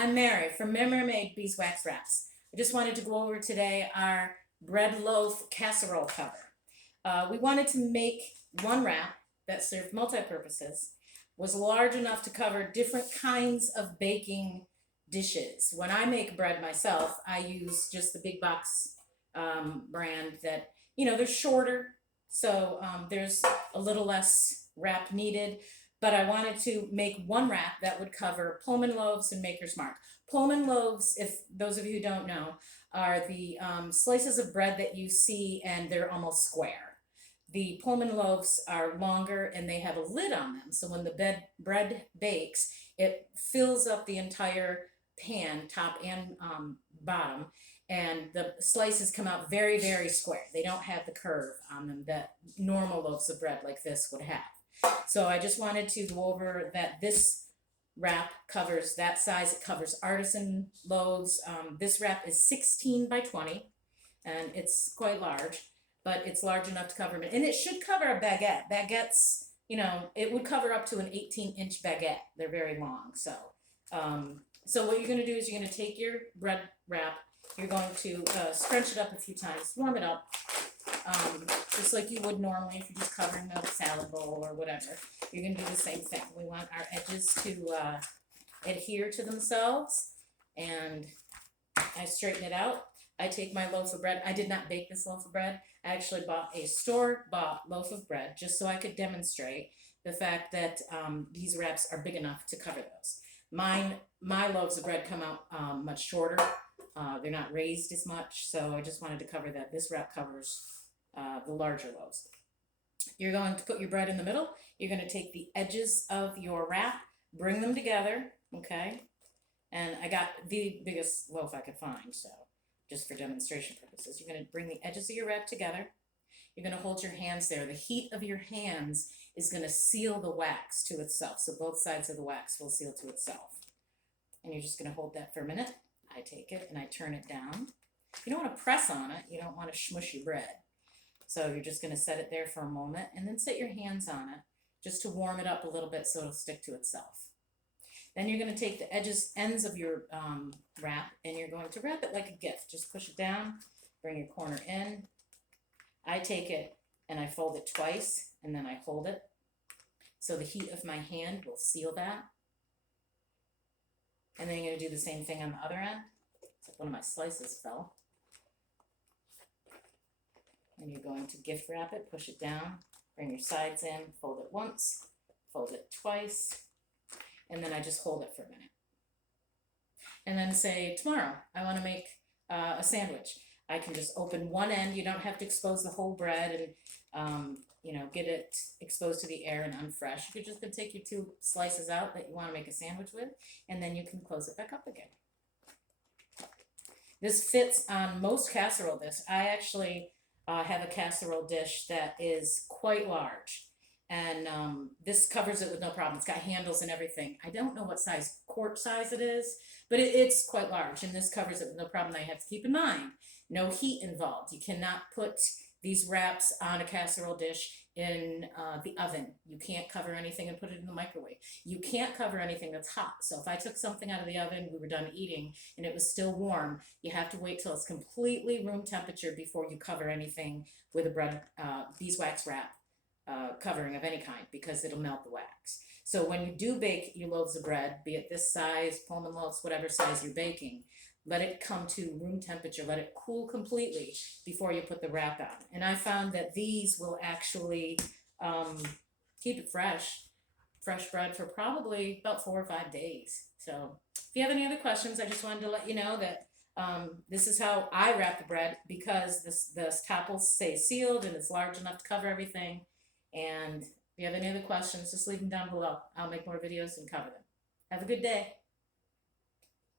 I'm Mary from Made Beeswax Wraps. I just wanted to go over today our bread loaf casserole cover. We wanted to make one wrap that served multi-purposes, was large enough to cover different kinds of baking dishes. When I make bread myself, I use just the big box brand that, they're shorter, so there's a little less wrap needed, but I wanted to make one wrap that would cover Pullman loaves and Maker's Mark. Pullman loaves, if those of you who don't know, are the slices of bread that you see and they're almost square. The Pullman loaves are longer and they have a lid on them, so when the bread bakes, it fills up the entire pan, top and bottom, and the slices come out very, very square. They don't have the curve on them that normal loaves of bread like this would have. So I just wanted to go over that this wrap covers that size. It covers artisan loaves. This wrap is 16 by 20, and it's quite large, but it's large enough to cover it. And it should cover a baguette. Baguettes, it would cover up to an 18-inch baguette. They're very long. So what you're going to do is you're going to take your bread wrap, you're going to scrunch it up a few times, warm it up, just like you would normally if you're just covering a salad bowl or whatever. You're going to do the same thing. We want our edges to adhere to themselves, and I straighten it out. I take my loaf of bread. I did not bake this loaf of bread. I actually bought a store-bought loaf of bread just so I could demonstrate the fact that these wraps are big enough to cover those. My loaves of bread come out much shorter. They're not raised as much, so I just wanted to cover that. This wrap covers the larger loaves. You're going to put your bread in the middle. You're going to take the edges of your wrap, bring them together, okay? And I got the biggest loaf I could find, so just for demonstration purposes. You're going to bring the edges of your wrap together. You're going to hold your hands there. The heat of your hands is going to seal the wax to itself, so both sides of the wax will seal to itself. And you're just going to hold that for a minute. I take it and I turn it down. You don't want to press on it. You don't want to smush your bread. So you're just going to set it there for a moment and then set your hands on it just to warm it up a little bit so it'll stick to itself. Then you're going to take the ends of your wrap and you're going to wrap it like a gift. Just push it down, bring your corner in. I take it and I fold it twice and then I hold it. So the heat of my hand will seal that. And then you're going to do the same thing on the other end. Except one of my slices fell. And you're going to gift wrap it, push it down, bring your sides in, fold it once, fold it twice, and then I just hold it for a minute. And then say, tomorrow, I want to make a sandwich. I can just open one end. You don't have to expose the whole bread and, get it exposed to the air and unfresh. You're just going to take your two slices out that you want to make a sandwich with, and then you can close it back up again. This fits on most casserole dishes. I actually have a casserole dish that is quite large, and this covers it with no problem. It's got handles and everything. I don't know what size, quart size it is, but it's quite large, and this covers it with no problem. Now you have to keep in mind, no heat involved. You cannot put these wraps on a casserole dish in the oven. You can't cover anything and put it in the microwave. You can't cover anything that's hot. So if I took something out of the oven, we were done eating, and it was still warm, you have to wait till it's completely room temperature before you cover anything with a bread beeswax wrap covering of any kind, because it'll melt the wax. So when you do bake your loaves of bread, be it this size, Pullman loaves, whatever size you're baking, let it come to room temperature, let it cool completely before you put the wrap on. And I found that these will actually keep it fresh bread for probably about 4 or 5 days. So if you have any other questions, I just wanted to let you know that this is how I wrap the bread, because this top will stay sealed and it's large enough to cover everything. And if you have any other questions, just leave them down below. I'll make more videos and cover them. Have a good day.